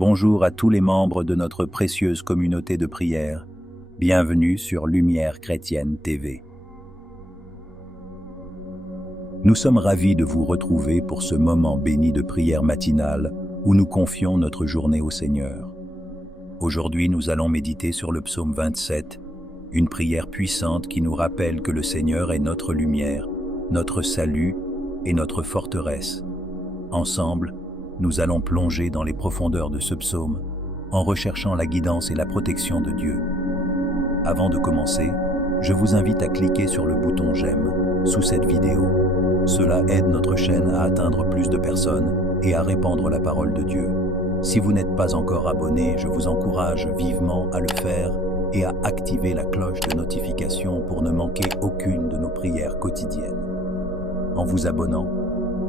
Bonjour à tous les membres de notre précieuse communauté de prière. Bienvenue sur Lumière Chrétienne TV. Nous sommes ravis de vous retrouver pour ce moment béni de prière matinale où nous confions notre journée au Seigneur. Aujourd'hui, nous allons méditer sur le psaume 27, une prière puissante qui nous rappelle que le Seigneur est notre lumière, notre salut et notre forteresse. Ensemble, nous allons plonger dans les profondeurs de ce psaume en recherchant la guidance et la protection de Dieu. Avant de commencer, je vous invite à cliquer sur le bouton j'aime sous cette vidéo. Cela aide notre chaîne à atteindre plus de personnes et à répandre la parole de Dieu. Si vous n'êtes pas encore abonné, je vous encourage vivement à le faire et à activer la cloche de notification pour ne manquer aucune de nos prières quotidiennes. En vous abonnant,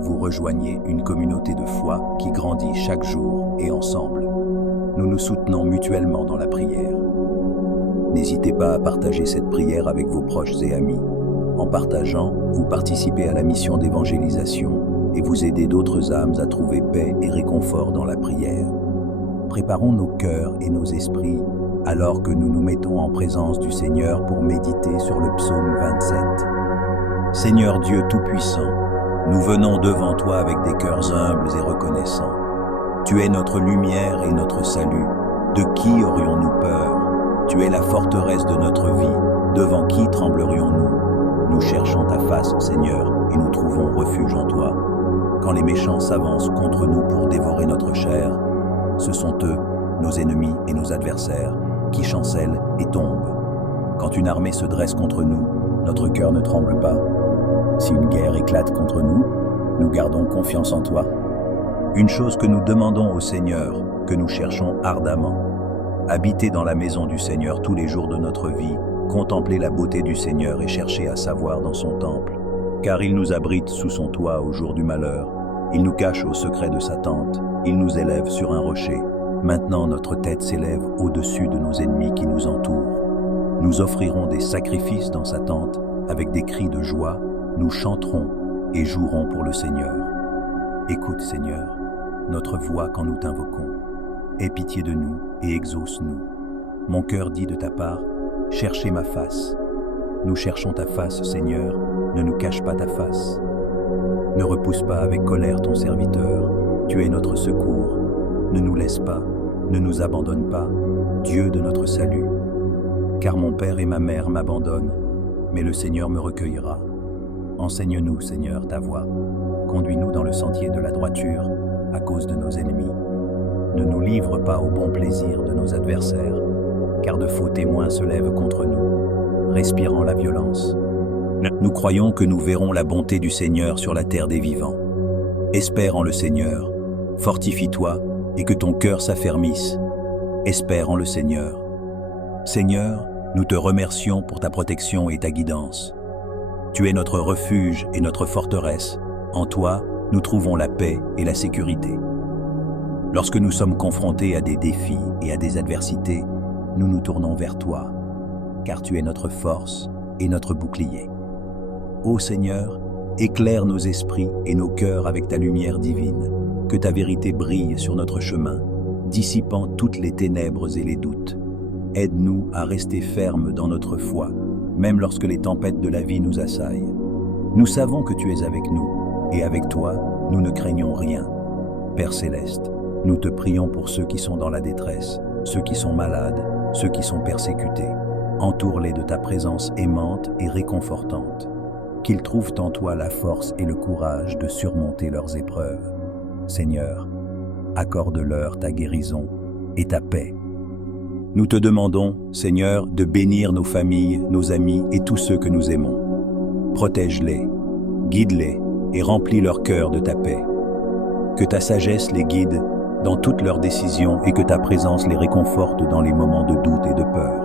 vous rejoignez une communauté de foi qui grandit chaque jour et ensemble. Nous nous soutenons mutuellement dans la prière. N'hésitez pas à partager cette prière avec vos proches et amis. En partageant, vous participez à la mission d'évangélisation et vous aidez d'autres âmes à trouver paix et réconfort dans la prière. Préparons nos cœurs et nos esprits alors que nous nous mettons en présence du Seigneur pour méditer sur le psaume 27. Seigneur Dieu Tout-Puissant, nous venons devant toi avec des cœurs humbles et reconnaissants. Tu es notre lumière et notre salut. De qui aurions-nous peur? Tu es la forteresse de notre vie. Devant qui tremblerions-nous? Nous cherchons ta face, Seigneur, et nous trouvons refuge en toi. Quand les méchants s'avancent contre nous pour dévorer notre chair, ce sont eux, nos ennemis et nos adversaires, qui chancellent et tombent. Quand une armée se dresse contre nous, notre cœur ne tremble pas. Si une guerre éclate contre nous, nous gardons confiance en toi. Une chose que nous demandons au Seigneur, que nous cherchons ardemment, habiter dans la maison du Seigneur tous les jours de notre vie, contempler la beauté du Seigneur et chercher à savoir dans son temple, car il nous abrite sous son toit au jour du malheur, il nous cache au secret de sa tente, il nous élève sur un rocher. Maintenant notre tête s'élève au-dessus de nos ennemis qui nous entourent. Nous offrirons des sacrifices dans sa tente, avec des cris de joie, nous chanterons et jouerons pour le Seigneur. Écoute, Seigneur, notre voix quand nous t'invoquons. Aie pitié de nous et exauce-nous. Mon cœur dit de ta part, cherchez ma face. Nous cherchons ta face, Seigneur, ne nous cache pas ta face. Ne repousse pas avec colère ton serviteur, tu es notre secours. Ne nous laisse pas, ne nous abandonne pas, Dieu de notre salut. Car mon père et ma mère m'abandonnent, mais le Seigneur me recueillera. Enseigne-nous, Seigneur, ta voie. Conduis-nous dans le sentier de la droiture à cause de nos ennemis. Ne nous livre pas au bon plaisir de nos adversaires, car de faux témoins se lèvent contre nous, respirant la violence. Nous croyons que nous verrons la bonté du Seigneur sur la terre des vivants. Espère en le Seigneur, fortifie-toi et que ton cœur s'affermisse. Espère en le Seigneur. Seigneur, nous te remercions pour ta protection et ta guidance. Tu es notre refuge et notre forteresse. En toi, nous trouvons la paix et la sécurité. Lorsque nous sommes confrontés à des défis et à des adversités, nous nous tournons vers toi, car tu es notre force et notre bouclier. Ô Seigneur, éclaire nos esprits et nos cœurs avec ta lumière divine, que ta vérité brille sur notre chemin, dissipant toutes les ténèbres et les doutes. Aide-nous à rester fermes dans notre foi, même lorsque les tempêtes de la vie nous assaillent. Nous savons que tu es avec nous, et avec toi, nous ne craignons rien. Père Céleste, nous te prions pour ceux qui sont dans la détresse, ceux qui sont malades, ceux qui sont persécutés. Entoure-les de ta présence aimante et réconfortante. Qu'ils trouvent en toi la force et le courage de surmonter leurs épreuves. Seigneur, accorde-leur ta guérison et ta paix. Nous te demandons, Seigneur, de bénir nos familles, nos amis et tous ceux que nous aimons. Protège-les, guide-les et remplis leur cœur de ta paix. Que ta sagesse les guide dans toutes leurs décisions et que ta présence les réconforte dans les moments de doute et de peur.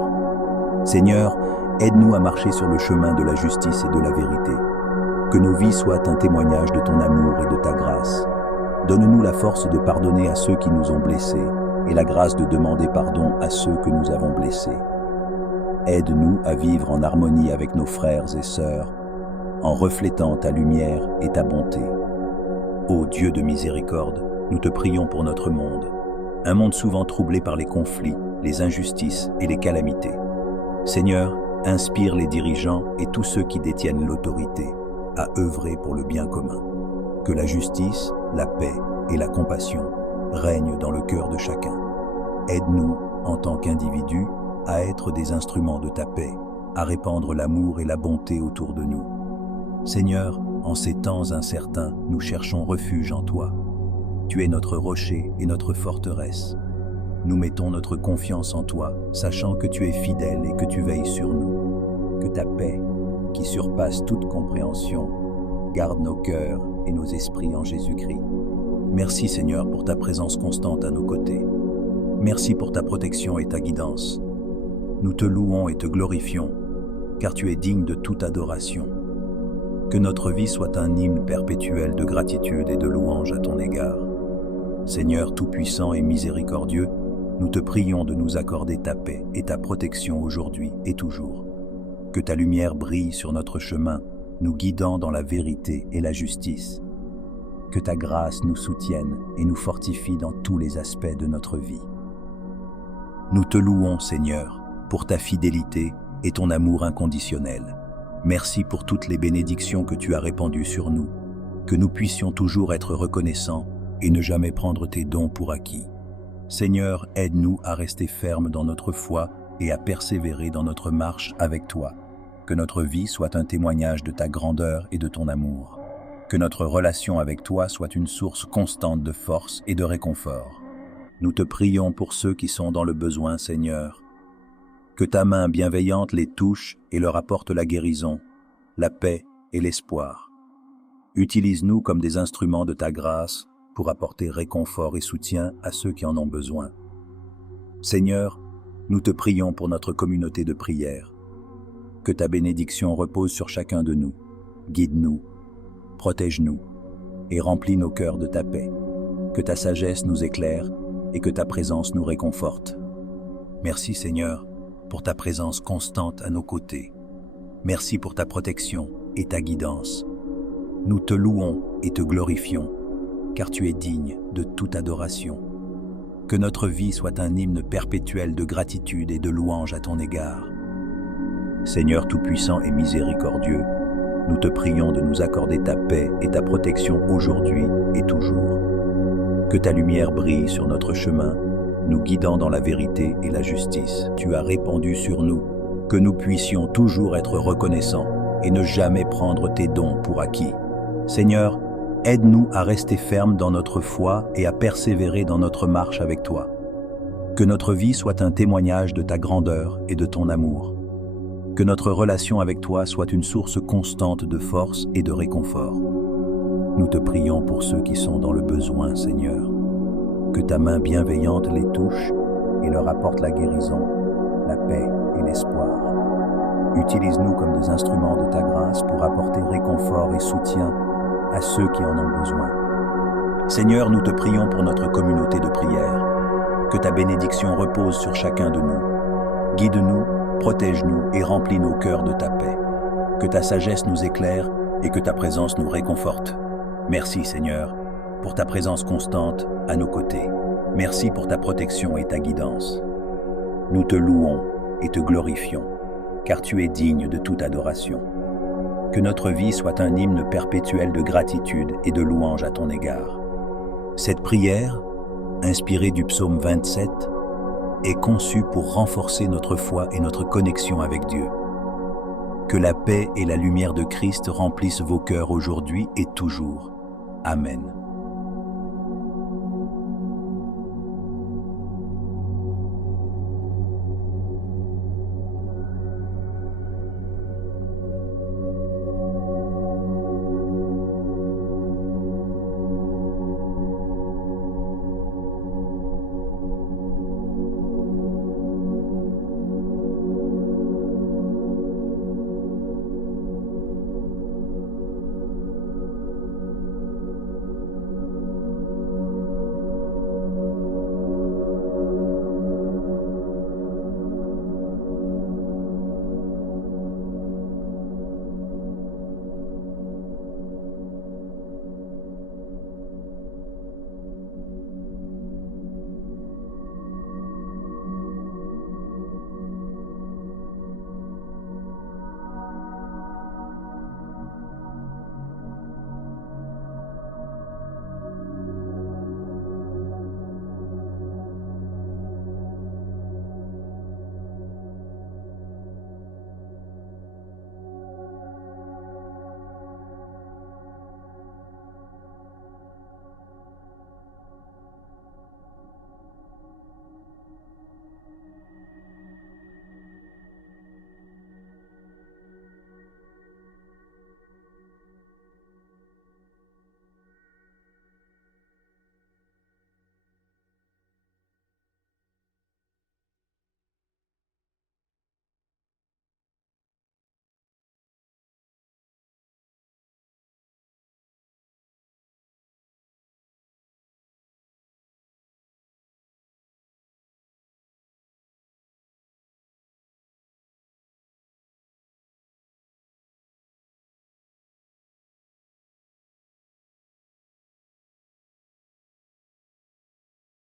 Seigneur, aide-nous à marcher sur le chemin de la justice et de la vérité. Que nos vies soient un témoignage de ton amour et de ta grâce. Donne-nous la force de pardonner à ceux qui nous ont blessés et la grâce de demander pardon à ceux que nous avons blessés. Aide-nous à vivre en harmonie avec nos frères et sœurs, en reflétant ta lumière et ta bonté. Ô Dieu de miséricorde, nous te prions pour notre monde. un monde souvent troublé par les conflits, les injustices et les calamités. Seigneur, inspire les dirigeants et tous ceux qui détiennent l'autorité à œuvrer pour le bien commun. Que la justice, la paix et la compassion règnent dans le cœur de chacun. Aide-nous, en tant qu'individus, à être des instruments de ta paix, à répandre l'amour et la bonté autour de nous. Seigneur, en ces temps incertains, nous cherchons refuge en toi. Tu es notre rocher et notre forteresse. Nous mettons notre confiance en toi, sachant que tu es fidèle et que tu veilles sur nous. Que ta paix, qui surpasse toute compréhension, garde nos cœurs et nos esprits en Jésus-Christ. Merci Seigneur pour ta présence constante à nos côtés. Merci pour ta protection et ta guidance. Nous te louons et te glorifions, car tu es digne de toute adoration. Que notre vie soit un hymne perpétuel de gratitude et de louange à ton égard. Seigneur tout-puissant et miséricordieux, nous te prions de nous accorder ta paix et ta protection aujourd'hui et toujours. Que ta lumière brille sur notre chemin, nous guidant dans la vérité et la justice. Que ta grâce nous soutienne et nous fortifie dans tous les aspects de notre vie. Nous te louons, Seigneur, pour ta fidélité et ton amour inconditionnel. Merci pour toutes les bénédictions que tu as répandues sur nous, que nous puissions toujours être reconnaissants et ne jamais prendre tes dons pour acquis. Seigneur, aide-nous à rester fermes dans notre foi et à persévérer dans notre marche avec toi. Que notre vie soit un témoignage de ta grandeur et de ton amour. Que notre relation avec toi soit une source constante de force et de réconfort. Nous te prions pour ceux qui sont dans le besoin, Seigneur. Que ta main bienveillante les touche et leur apporte la guérison, la paix et l'espoir. Utilise-nous comme des instruments de ta grâce pour apporter réconfort et soutien à ceux qui en ont besoin. Seigneur, nous te prions pour notre communauté de prière. Que ta bénédiction repose sur chacun de nous. Guide-nous, protège-nous et remplis nos cœurs de ta paix. Que ta sagesse nous éclaire et que ta présence nous réconforte. Merci Seigneur pour ta présence constante à nos côtés. Merci pour ta protection et ta guidance. Nous te louons et te glorifions, car tu es digne de toute adoration. Que notre vie soit un hymne perpétuel de gratitude et de louange à ton égard. Seigneur tout-puissant et miséricordieux, nous te prions de nous accorder ta paix et ta protection aujourd'hui et toujours. Que ta lumière brille sur notre chemin, nous guidant dans la vérité et la justice. Tu as répandu sur nous, que nous puissions toujours être reconnaissants et ne jamais prendre tes dons pour acquis. Seigneur, aide-nous à rester fermes dans notre foi et à persévérer dans notre marche avec toi. Que notre vie soit un témoignage de ta grandeur et de ton amour. Que notre relation avec toi soit une source constante de force et de réconfort. Nous te prions pour ceux qui sont dans le besoin, Seigneur. Que ta main bienveillante les touche et leur apporte la guérison, la paix et l'espoir. Utilise-nous comme des instruments de ta grâce pour apporter réconfort et soutien à ceux qui en ont besoin. Seigneur, nous te prions pour notre communauté de prière. Que ta bénédiction repose sur chacun de nous. Guide-nous, protège-nous et remplis nos cœurs de ta paix. Que ta sagesse nous éclaire et que ta présence nous réconforte. Merci Seigneur, pour ta présence constante à nos côtés. Merci pour ta protection et ta guidance. Nous te louons et te glorifions, car tu es digne de toute adoration. Que notre vie soit un hymne perpétuel de gratitude et de louange à ton égard. Cette prière, inspirée du psaume 27, est conçue pour renforcer notre foi et notre connexion avec Dieu. Que la paix et la lumière de Christ remplissent vos cœurs aujourd'hui et toujours. Amen.